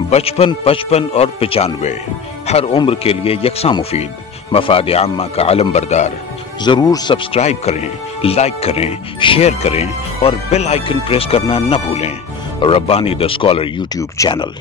बचपन, 55 और 95 हर उम्र के लिए यकसा मुफीद, मफाद आम्मा का अलमबरदार। जरूर सब्सक्राइब करें, लाइक करें, शेयर करें और बेल आइकन प्रेस करना न भूलें। Rabbani the scholar YouTube channel.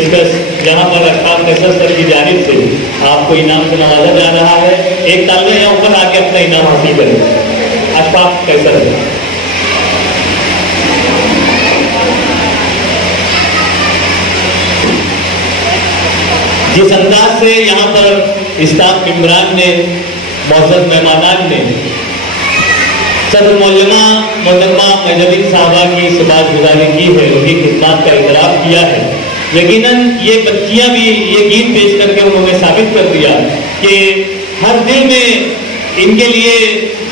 पेशकश यहाँ पर अशफाक कैसर सर की जानिब से आपको इनाम से नवाजा जा रहा है। एक तालियां यहाँ ऊपर आके अपना इनाम हासिल करें। अशफाक कैसर जिस अंदाज से यहाँ पर स्टाफ मेंबरान ने, मौजूद मेहमानान ने सदर मौलमा मोहतरमा मैजबीन साहबा की सिफारिशगुजारी की है, उनकी खिदमत का इतराफ़ किया है। यकीनन ये बच्चियाँ भी ये गीत पेश करके उन्होंने साबित कर दिया कि हर दिल में इनके लिए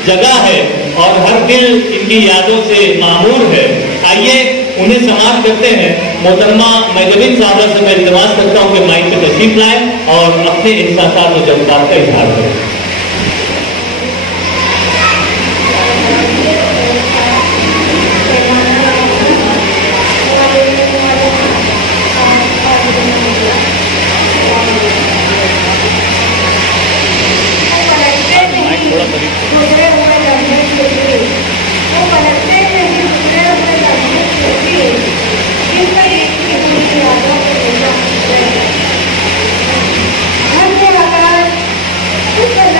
जगह है और हर दिल इनकी यादों से मामूर है। आइए उन्हें समाप्त करते हैं। मोहतरमा मैजबीन साहबा से मैं इल्तिमास करता हूँ कि माइक पे तशरीफ लाएं और अपने एहसासात और जज्बात का इजहार करें। Good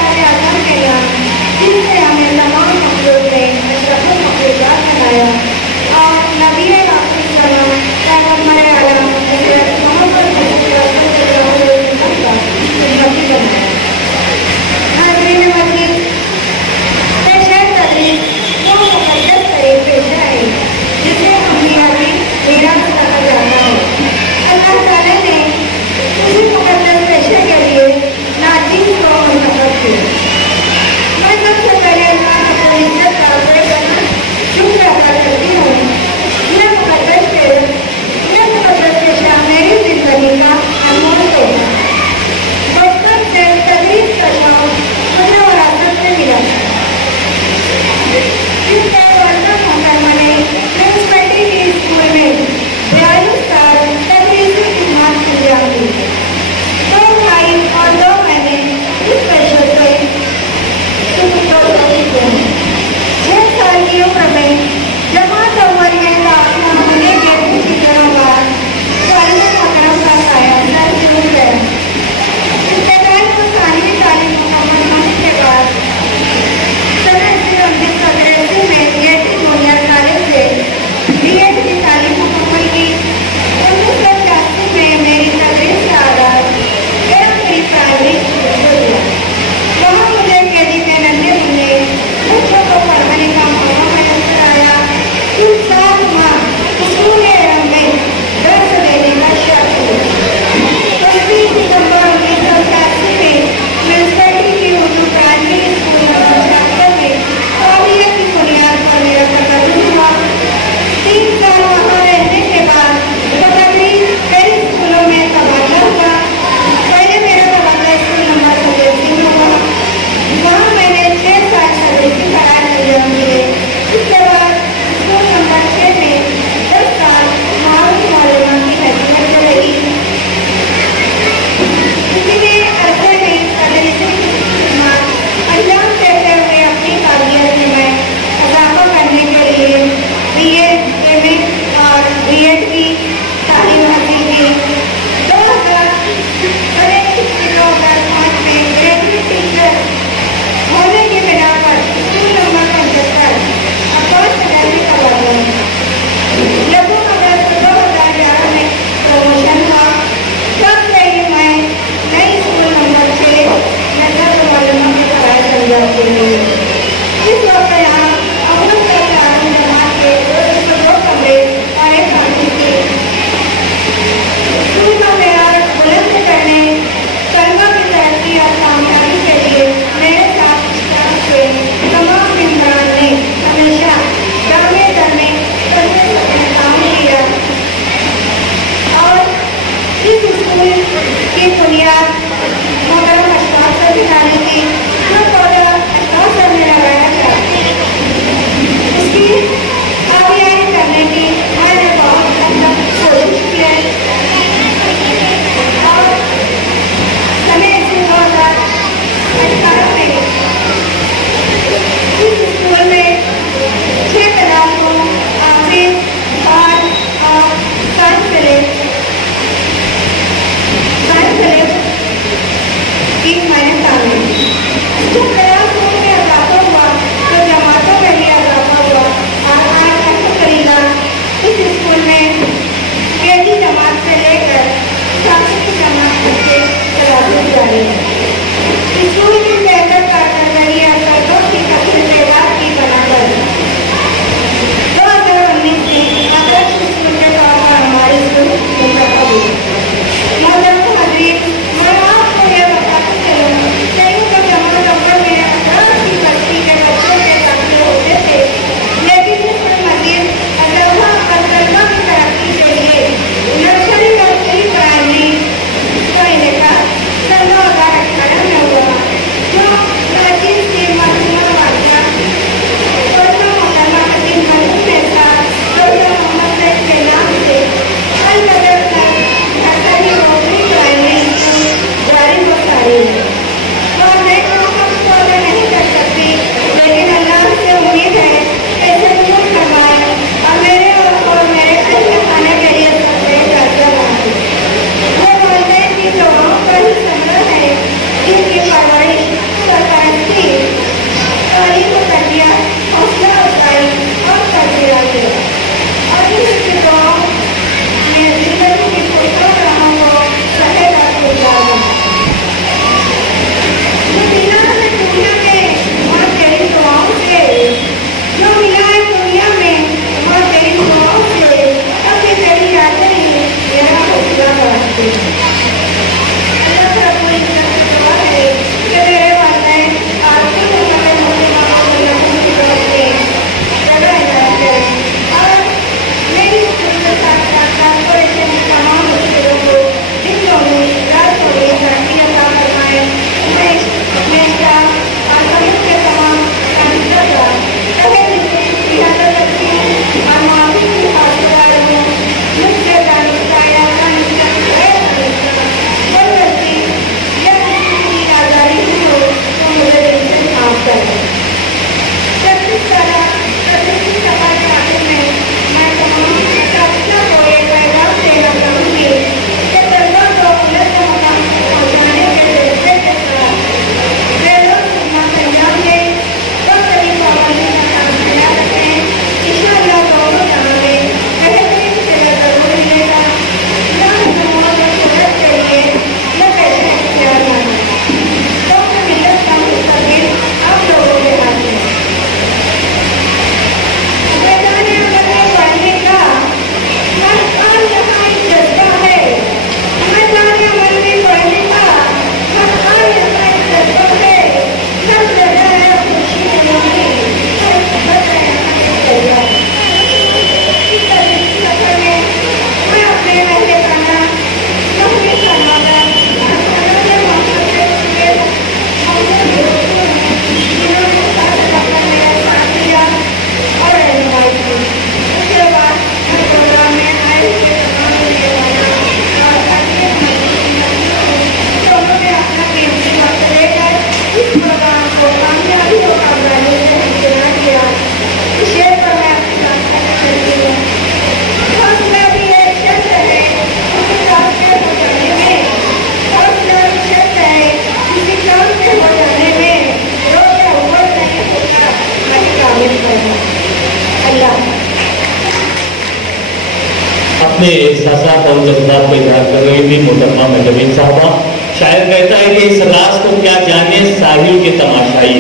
अपने एहसासात और जज्बात को इजहार कर रही थी मोहतरमा मेहजबीन साहबा। शायर कहता है कि इस राज को क्या जाने साहिल के तमाशाई,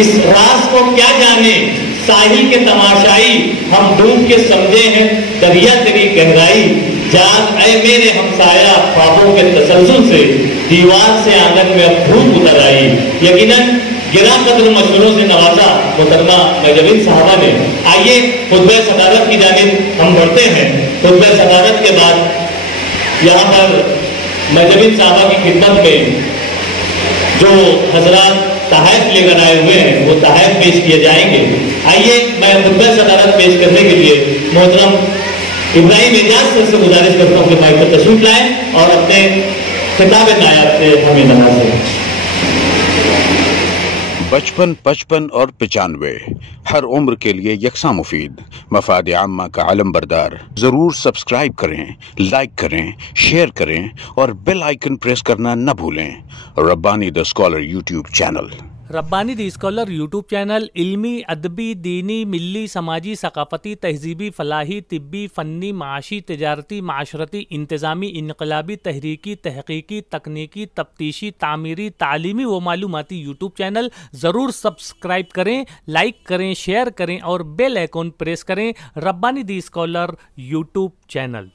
इस राज को क्या जाने साहिल के तमाशाई, हम डूब के समझे हैं दरिया तेरी गहराई, जाग ऐ मेरे हमसाया ख्वाबों के तसलसल से, दीवार से आंगन में अब धूप उतर आई। यकीनन गिरा कदर मशहूरों से नवाजा मोहतरमा मेहजबीन साहबा ने। आइए खुतबे सदारत की जानिब हम बढ़ते हैं। खुतबे सदारत के बाद यहाँ पर मेहजबीन साहबा की खिदमत में जो हजरात तहफ़ लेकर आए हुए हैं वो तहफ़ पेश किए जाएंगे। आइए मैं खुतबे सदारत पेश करने के लिए मोहतरम इब्राहिम एजाज सर से गुजारिश करता हूँ कि माइक पर तशरीफ लाएं और अपने खिताब नायाब से हमें नवाजें। बचपन, 55 और 95 हर उम्र के लिए यकसा मुफीद, मफाद आम्मा का आलम बरदार। जरूर सब्सक्राइब करें, लाइक करें, शेयर करें और बेल आइकन प्रेस करना न भूलें। Rabbani the scholar YouTube channel. Rabbani the scholar YouTube channel इल्मी, अदबी, दीनी, मिल्ली, समाजी, सकाफती, तहजीबी, फलाही, तिब्बी, फ़न्नी, माशी, तिजारती, माशरती, इंतज़ामी, इनकलाबी, तहरीकी, तहकीकी, तकनीकी, तफ्तीशी, तामीरी, तालीमी व मालूमाती यूट्यूब चैनल। ज़रूर सब्सक्राइब करें, लाइक करें, शेयर करें और बेल आइकन प्रेस करें। Rabbani the scholar YouTube channel.